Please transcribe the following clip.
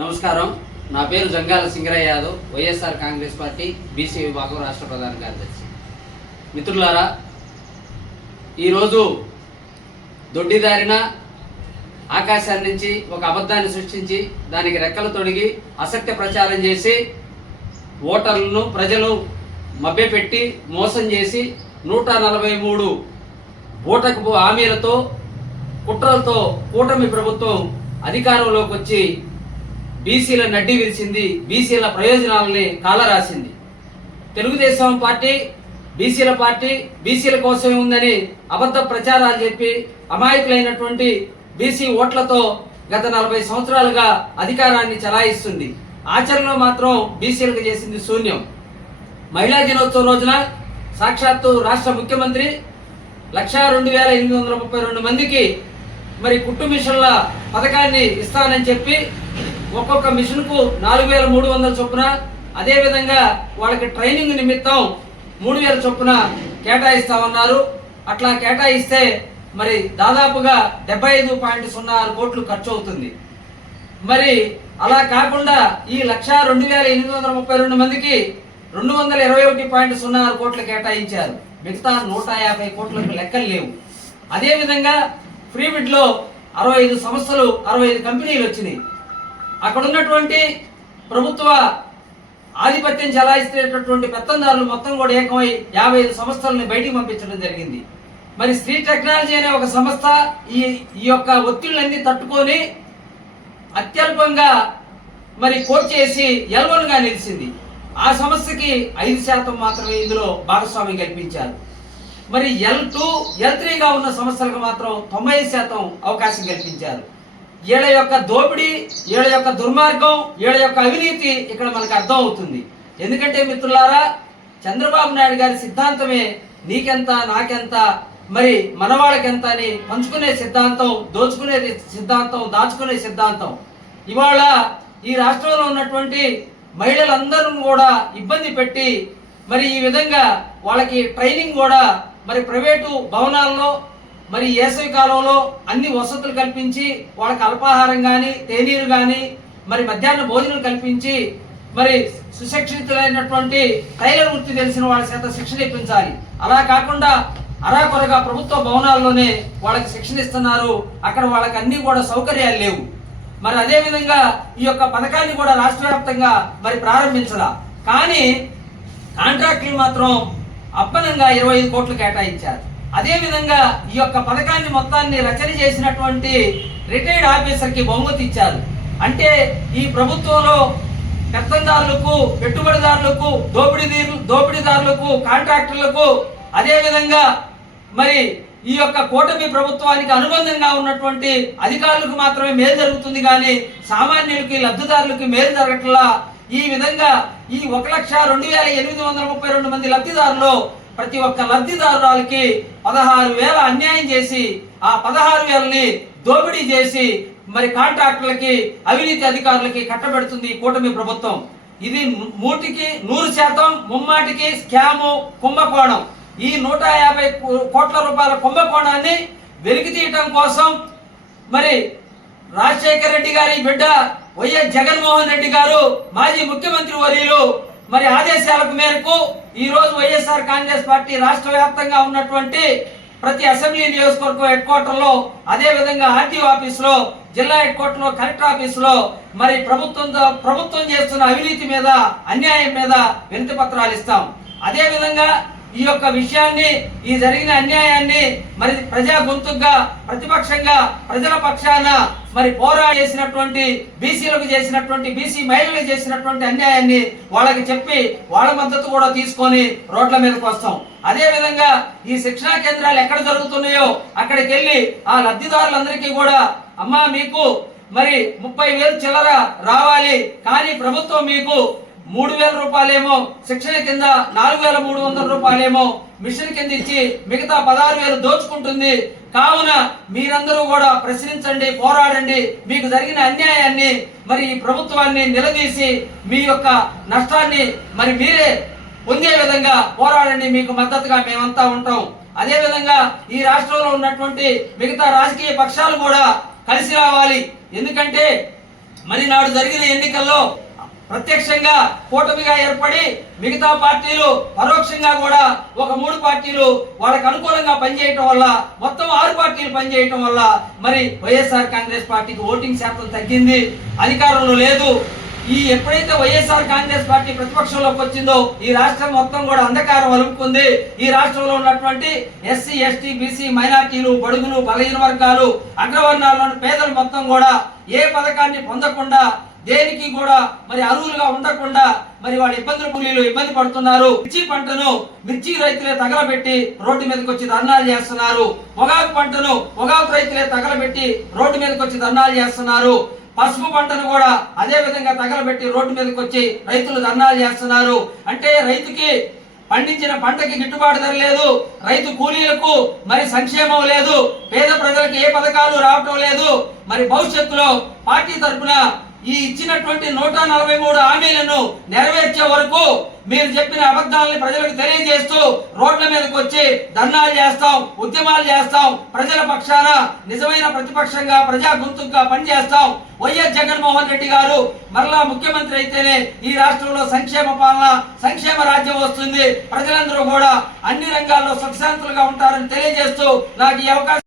నమస్కారం. నా పేరు Jangala Singaraiah Yadav. YSR Congress party BC విభాగం రాష్ట్ర ప్రధాన కార్యదర్శి. మిత్రులారా ఈరోజు దొడ్డిదారిన ఆకాశాన్ని నుంచి ఒక అబద్ధాన్ని సృష్టించి దానికి రెక్కలు తొడిగి అసత్య ప్రచారం చేసి ఓటర్లను ప్రజలు మభ్యపెట్టి మోసం చేసి నూట నలభై మూడు ఓటకు హామీలతో కుట్రలతో కూటమి ప్రభుత్వం అధికారంలోకి వచ్చి బీసీల నడ్డి విరిచింది బీసీల ప్రయోజనాలని కాలరాసింది. తెలుగుదేశం పార్టీ బీసీల పార్టీ బీసీల కోసమే ఉందని అబద్ధ ప్రచారాలు చెప్పి అమాయకులైనటువంటి బీసీ ఓట్లతో గత నలభై సంవత్సరాలుగా అధికారాన్ని చలాయిస్తుంది. ఆచరణలో మాత్రం బీసీలకు చేసింది శూన్యం. మహిళా దినోత్సవం రోజున సాక్షాత్తు రాష్ట్ర ముఖ్యమంత్రి లక్షా రెండు వేల ఎనిమిది వందల ముప్పై రెండు మందికి మరి కుట్టు మిషన్ల పథకాన్ని ఇస్తానని చెప్పి ఒక్కొక్క మిషన్కు నాలుగు వేల మూడు వందల చొప్పున అదేవిధంగా వాళ్ళకి ట్రైనింగ్ నిమిత్తం మూడు వేల చొప్పున కేటాయిస్తామన్నారు. అట్లా కేటాయిస్తే మరి దాదాపుగా డెబ్బై ఐదు పాయింట్ సున్నా ఆరు కోట్లు ఖర్చు అవుతుంది మరి అలా కాకుండా ఈ లక్ష రెండు వేల ఎనిమిది వందల ముప్పై రెండు మందికి రెండు వందల ఇరవై ఒకటి పాయింట్ సున్నా ఆరు కోట్లు కేటాయించారు. మిగతా నూట యాభై కోట్లకు లెక్కలు లేవు. అదేవిధంగా ఫ్రీ బిడ్లో అరవై ఐదు సంస్థలు అరవై ఐదు కంపెనీలు వచ్చినాయి. అక్కడ ఉన్నటువంటి ప్రభుత్వ ఆధిపత్యం చెలాయిస్తున్నటువంటి పెత్తందారులు మొత్తం కూడా ఏకమై యాభై ఐదు సంస్థలను బయటికి పంపించడం జరిగింది. మరి శ్రీ టెక్నాలజీ అనే ఒక సంస్థ ఈ ఈ యొక్క ఒత్తిళ్ళన్నీ తట్టుకొని అత్యల్పంగా మరి కోట్ చేసి ఎల్వన్గా నిలిచింది. ఆ సంస్థకి ఐదు శాతం మాత్రమే ఇందులో భాగస్వామ్యం కల్పించారు. మరి ఎల్ టూ ఎల్ త్రీగా ఉన్న సంస్థలకు మాత్రం తొంభై శాతం అవకాశం కల్పించారు. వీళ్ళ యొక్క దోపిడీ వీళ్ళ యొక్క దుర్మార్గం వీళ్ళ యొక్క అవినీతి ఇక్కడ మనకు అర్థం అవుతుంది ఎందుకంటే మిత్రులారా చంద్రబాబు నాయుడు గారి సిద్ధాంతమే నీకెంత నాకెంత మరి మనవాళ్ళకెంత అని పంచుకునే సిద్ధాంతం దోచుకునే సిద్ధాంతం దాచుకునే సిద్ధాంతం. ఇవాళ ఈ రాష్ట్రంలో ఉన్నటువంటి మహిళలందరూ కూడా ఇబ్బంది పెట్టి మరి ఈ విధంగా వాళ్ళకి ట్రైనింగ్ కూడా మరి ప్రైవేటు భవనాల్లో మరి వేసవి కాలంలో అన్ని వసతులు కల్పించి వాళ్ళకి అల్పాహారం కానీ తేనీరు కానీ మరి మధ్యాహ్న భోజనం కల్పించి మరి సుశిక్షితులైనటువంటి టైలర్ వృత్తి తెలిసిన వాళ్ళ చేత శిక్షణ ఇప్పించాలి అలా కాకుండా అరాకొరగా ప్రభుత్వ భవనాల్లోనే వాళ్ళకి శిక్షణ ఇస్తున్నారు. అక్కడ వాళ్ళకి అన్ని కూడా సౌకర్యాలు లేవు. మరి అదేవిధంగా ఈ యొక్క పథకాన్ని కూడా రాష్ట్ర వ్యాప్తంగా మరి ప్రారంభించరా. కానీ కాంట్రాక్టులు మాత్రం అప్పనంగా ఇరవై ఐదు కోట్లు కేటాయించారు. అదేవిధంగా ఈ యొక్క పథకాన్ని మొత్తాన్ని రచన చేసినటువంటి రిటైర్డ్ ఆఫీసర్కి బహుమతి ఇచ్చారు. అంటే ఈ ప్రభుత్వంలో పెత్తందారులకు పెట్టుబడిదారులకు దోపిడీదారులు దోపిడీదారులకు కాంట్రాక్టర్లకు అదేవిధంగా మరి ఈ యొక్క కూటమి ప్రభుత్వానికి అనుబంధంగా ఉన్నటువంటి అధికారులకు మాత్రమే మేలు జరుగుతుంది కానీ సామాన్యులకి లబ్ధిదారులకి మేలు జరగట్లా. ఈ విధంగా ఈ ఒక లక్ష రెండు వేల ఎనిమిది వందల ముప్పై రెండు మంది లబ్ధిదారులు ప్రతి ఒక్క లబ్ధిదారురాలకి పదహారు వేల అన్యాయం చేసి ఆ పదహారు వేలని దోపిడీ చేసి మరి కాంట్రాక్టులకి అవినీతి అధికారులకి కట్టబెడుతుంది ఈ కూటమి ప్రభుత్వం. ఇది మూటికి నూరు శాతం ముమ్మాటికి స్కాము కుంభకోణం. ఈ నూట యాభై కోట్ల రూపాయల కుంభకోణాన్ని వెలికి తీయటం కోసం మరి రాజశేఖర రెడ్డి గారి బిడ్డ వైఎస్ జగన్మోహన్ రెడ్డి గారు మాజీ ముఖ్యమంత్రి వర్యులు మరి ఆదేశాలకు మేరకు ఈ రోజు వైఎస్ఆర్ కాంగ్రెస్ పార్టీ రాష్ట్ర వ్యాప్తంగా ఉన్నటువంటి ప్రతి అసెంబ్లీ నియోజకవర్గం హెడ్ క్వార్టర్లో అదే విధంగా ఆర్టీఓ ఆఫీస్లో జిల్లా హెడ్ క్వార్టర్లో కలెక్టర్ ఆఫీస్లో మరి ప్రభుత్వంతో ప్రభుత్వం చేస్తున్న అవినీతి మీద అన్యాయం మీద వినతి పత్రాలు ఇస్తాం. అదే విధంగా ఈ యొక్క విషయాన్ని ఈ జరిగిన అన్యాయాన్ని మరి ప్రజా గొంతుగా ప్రతిపక్షంగా ప్రజల పక్షాన మరి పోరా చేసినటువంటి బీసీలకు చేసినటువంటి బీసీ మహిళలకు చేసినటువంటి అన్యాయాన్ని వాళ్ళకి చెప్పి వాళ్ళ మద్దతు కూడా తీసుకొని రోడ్ల మీదకి వస్తాం. అదే విధంగా ఈ శిక్షణా కేంద్రాలు ఎక్కడ జరుగుతున్నాయో అక్కడికి వెళ్ళి ఆ లబ్ధిదారులందరికీ కూడా అమ్మా మీకు మరి ముప్పై వేలు చిల్లర రావాలి కానీ ప్రభుత్వం మీకు మూడు వేల రూపాయలేమో శిక్షణ కింద నాలుగు వేల మూడు వందల రూపాయలేమో మిషన్ కింద ఇచ్చి మిగతా పదహారు వేలు దోచుకుంటుంది. కావున మీరందరూ కూడా ప్రశ్నించండి పోరాడండి. మీకు జరిగిన అన్యాయాన్ని మరి ఈ ప్రభుత్వాన్ని నిలదీసి మీ యొక్క నష్టాన్ని మరి మీరే పొందే విధంగా పోరాడండి. మీకు మద్దతుగా మేమంతా ఉంటాం. అదేవిధంగా ఈ రాష్ట్రంలో ఉన్నటువంటి మిగతా రాజకీయ పక్షాలు కూడా కలిసి రావాలి. ఎందుకంటే మరి నాడు జరిగిన ఎన్నికల్లో ప్రత్యక్షంగా కూటమిగా ఏర్పడి మిగతా పార్టీలు పరోక్షంగా కూడా ఒక మూడు పార్టీలు వాళ్ళకు అనుకూలంగా పనిచేయటం వల్ల మొత్తం ఆరు పార్టీలు పనిచేయటం వల్ల మరి వైఎస్ఆర్ కాంగ్రెస్ పార్టీకి ఓటింగ్ శాతం తగ్గింది. అధికారంలో లేదు. ఈ ఎప్పుడైతే వైఎస్ఆర్ కాంగ్రెస్ పార్టీ ప్రతిపక్షంలోకి వచ్చిందో ఈ రాష్ట్రం మొత్తం కూడా అంధకారం అలుపుకుంది ఈ రాష్ట్రంలో ఉన్నటువంటి ఎస్సీ ఎస్టీ బీసీ మైనార్టీలు బడుగులు బలహీన వర్గాలు అగ్రవర్ణాల్లోని పేదలు మొత్తం కూడా ఏ పథకాన్ని పొందకుండా దేనికి కూడా మరి అరువులుగా ఉండకుండా మరి వాడు ఇబ్బందులు కూలీలు ఇబ్బంది పడుతున్నారు. మిర్చి పంటను మిర్చి రైతులే తగలబెట్టి రోడ్డు మీదకి వచ్చి ధర్నాలు చేస్తున్నారు. పొగాకు పంటను పొగాకు రైతులే తగలబెట్టి రోడ్డు మీదకి వచ్చి ధర్నాలు చేస్తున్నారు. పసుపు పంటను కూడా అదే విధంగా తగలబెట్టి రోడ్డు మీదకి వచ్చి రైతులు ధర్నాలు చేస్తున్నారు. అంటే రైతుకి పండించిన పంటకి గిట్టుబాటు ధర లేదు. రైతు కూలీలకు మరి సంక్షేమం లేదు. పేద ప్రజలకు ఏ పథకాలు రావటం లేదు. మరి భవిష్యత్తులో పార్టీ తరఫున ఈ ఇచ్చినటువంటి నూట నలభై మూడు హామీలను నెరవేర్చే వరకు మీరు చెప్పిన అబద్ధాలని ప్రజలకు తెలియజేస్తూ రోడ్ల మీదకి వచ్చి ధర్నాలు చేస్తాం ఉద్యమాలు చేస్తాం ప్రజల పక్షాన నిజమైన ప్రతిపక్షంగా ప్రజా గుర్తుగా పనిచేస్తాం. వైఎస్ జగన్మోహన్ రెడ్డి గారు మరలా ముఖ్యమంత్రి అయితేనే ఈ రాష్ట్రంలో సంక్షేమ పాలన సంక్షేమ రాజ్యం వస్తుంది. ప్రజలందరూ కూడా అన్ని రంగాల్లో సుఖశాంతులుగా ఉంటారని తెలియజేస్తూ నాకు ఈ అవకాశం